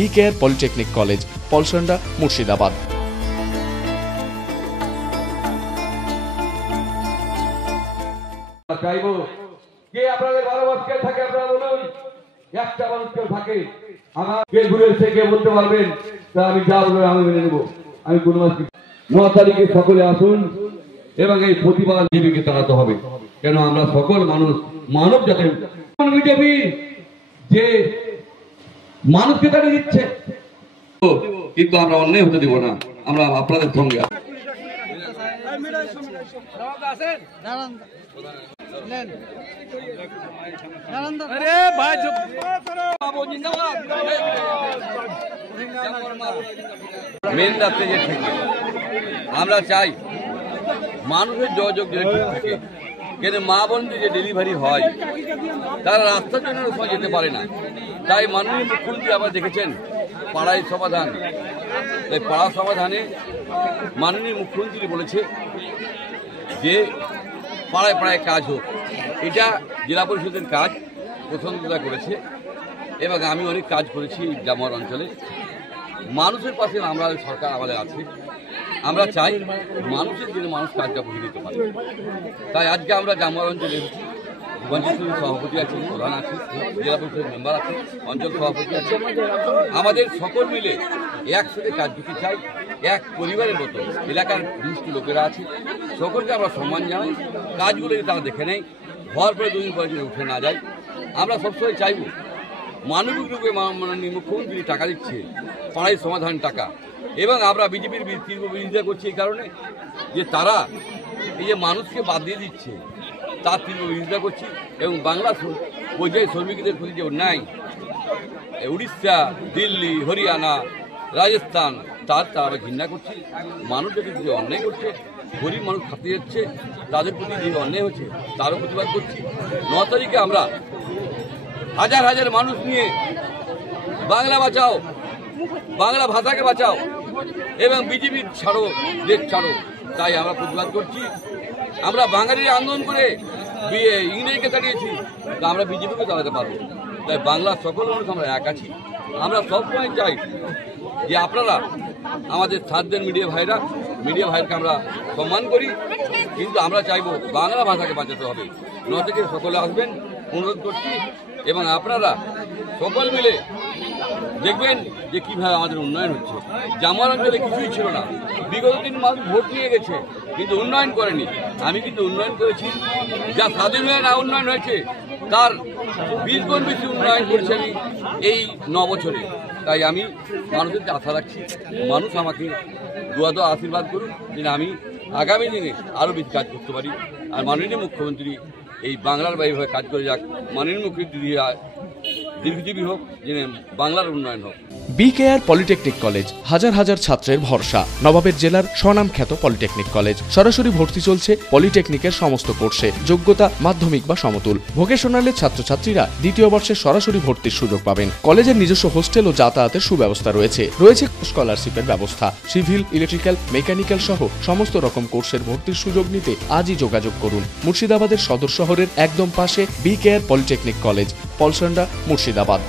BKR polytechnic college, Palsanda, Murshidabad. চাইবো কে আপনাদের ভালোবাসা কে থাকে আপনারা বলুন, একটা মানুষ কেউ থাকে আমার কে ঘুরে এসে কে বলতে পারবেন তা আমি যা বলবো আমি মেনে নেবো। আমি কোন মাস 9 তারিখে সকলে আসুন এবং এই প্রতিবাদ জীবিকে তাড়াতে হবে। কেন আমরা সকল মানুষ মানব জাতি বিজেপি যে মানুষকে তাড়িয়ে দিচ্ছে, কিন্তু আমরা অন্যায় হতে দিব না। আমরা আপনাদের সঙ্গে মেন রাস্তায় যে ঠিক আমরা চাই মানুষের যোগাযোগ যদি ঠিক থাকে, কিন্তু মা বোনদের যে ডেলিভারি হয় তারা রাস্তার জন্য সময় যেতে পারে না। তাই মাননীয় মুখ্যমন্ত্রী আবার দেখেছেন পাড়ায় সমাধান, তাই পাড়া সমাধানে মাননীয় মুখ্যমন্ত্রী বলেছে যে পাড়ায় পাড়ায় কাজ হোক। এটা জেলা পরিষদের কাজ প্রথমটা করেছে এবং আমি অনেক কাজ করেছি জামুয়ার অঞ্চলে। মানুষের পাশে আমরা সরকার আমাদের আছে, আমরা চাই মানুষের জন্য মানুষ কাজটা বুঝে দিতে পারে। তাই আজকে আমরা জামুয়ার অঞ্চলে এসেছি, পঞ্চায়েত সভাপতি আছে, প্রধান আছে, জেলা পরিষদের মেম্বার আছে, অঞ্চল সভাপতি আছে। আমাদের সকল মিলে একসাথে কাজ করতে চাই, এক পরিবারের মতো। এলাকার বিশিষ্ট লোকেরা আছে, সকলকে আমরা সম্মান জানাই। কাজগুলো যদি তারা দেখে নেয়, হওয়ার পরে 2 দিন পরে যদি উঠে না যায়, আমরা সবসময় চাইব মানবিক রূপে মাননীয় মুখ্যমন্ত্রী টাকা দিচ্ছে, পাড়ায় সমাধান টাকা। এবং আমরা বিজেপির তীব্র বিরোধিতা করছি এই কারণে যে তারা এই যে মানুষকে বাদ দিয়ে দিচ্ছে, তার তীব্র বিরোধিতা করছি। এবং বাংলা পর্যায়ে শ্রমিকদের প্রতি যে অন্যায়, উড়িষ্যা, দিল্লি, হরিয়ানা, রাজস্থান, তারা আমরা ঘৃণা করছি। মানুষ যদি যে অন্যায় করছে, গরিব মানুষ খাতে যাচ্ছে, তাদের প্রতি যে অন্যায় হচ্ছে তারও প্রতিবাদ করছি। 9 তারিখে আমরা হাজার হাজার মানুষ নিয়ে বাংলা বাঁচাও, বাংলা ভাষাকে বাঁচাও এবং বিজেপির ছাড়ো, দেশ ছাড়ো, তাই আমরা প্রতিবাদ করছি। আমরা বাঙালির আন্দোলন করে ইংরেজকে তাড়িয়েছি, তা আমরা বিজেপিকে তাড়াতে পারবো। তাই বাংলার সকল মানুষ আমরা এক আছি। আমরা সবসময় চাই যে আপনারা আমাদের সাথদের মিডিয়া ভাইকে আমরা সম্মান করি, কিন্তু আমরা চাইবো বাংলা ভাষাকে বাঁচাতে হবে। 9 থেকে সকলে আসবেন অনুরোধ করছি এবং আপনারা সকল মিলে দেখবেন যে কিভাবে আমাদের উন্নয়ন হচ্ছে। জামুয়ার অঞ্চলে কিছুই ছিল না, বিগত দিন মানুষ ভোট নিয়ে গেছে কিন্তু উন্নয়ন করেনি। আমি কিন্তু উন্নয়ন করেছি, যা স্বাধীন হয়ে না উন্নয়ন হয়েছে তার 20 গুণ বেশি উন্নয়ন করেছি আমি এই 9 বছরে। তাই আমি মানুষের আশা রাখছি, মানুষ আমাকে দোয়া আশীর্বাদ করুন যেন আমি আগামী দিনে আরও বেশি কাজ করতে পারি। আর মাননীয় মুখ্যমন্ত্রী এই বাংলার বাইরে কাজ করে যাক, মাননীয় মুখ্যমন্ত্রী দীর্ঘজীবী হোক, যেন বাংলার উন্নয়ন হোক। BKR পলিটেকনিক কলেজ, হাজার হাজার ছাত্রের ভরসা। নবাবের জেলার স্বনামখ্যাত পলিটেকনিক কলেজ। সরাসরি ভর্তি চলছে পলিটেকনিকের সমস্ত কোর্সে। যোগ্যতা মাধ্যমিক বা সমতুল। ভোকেশনালের ছাত্রছাত্রীরা 2য় বর্ষে সরাসরি ভর্তির সুযোগ পাবেন। কলেজের নিজস্ব হোস্টেল ও যাতায়াতের সুব্যবস্থা রয়েছে। স্কলারশিপের ব্যবস্থা। সিভিল, ইলেকট্রিক্যাল, মেকানিক্যাল সহ সমস্ত রকম কোর্সের ভর্তির সুযোগ নিতে আজই যোগাযোগ করুন। মুর্শিদাবাদের সদর শহরের একদম পাশে BKR polytechnic college, Palsanda, Murshidabad.